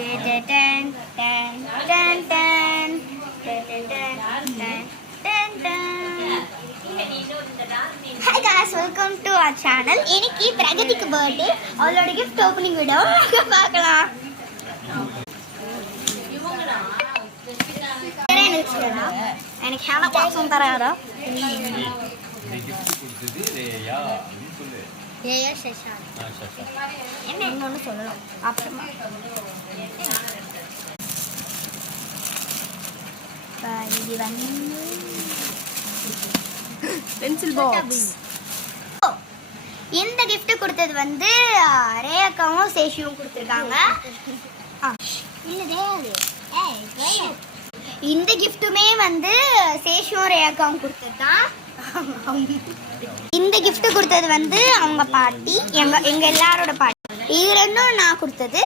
Hi guys, welcome to our channel. இன்னைக்கு பிரகதிக்கு birthday. அவளோட gift opening video பார்க்கலாம். எனக்கு ஹேனா பாக்ஸ் தராரா? ஏயா சேஷா. என்ன இன்னொன்னு சொல்லலாம். அப்புறமா இது வந்து பென்சில் பாக்ஸ். இந்த gift கொடுத்தது வந்து ரேயாக்காவும் சேஷியும் கொடுத்துருக்காங்க. இந்த கிஃப்ட்டுமே வந்து சேஷியும் ரேயாக்காவும் கொடுத்ததுதான். இந்த gift கொடுத்தது வந்து அவங்க பாட்டி, எங்க எல்லாரோட பாட்டி. இது ரெண்டும் நான் கொடுத்தது.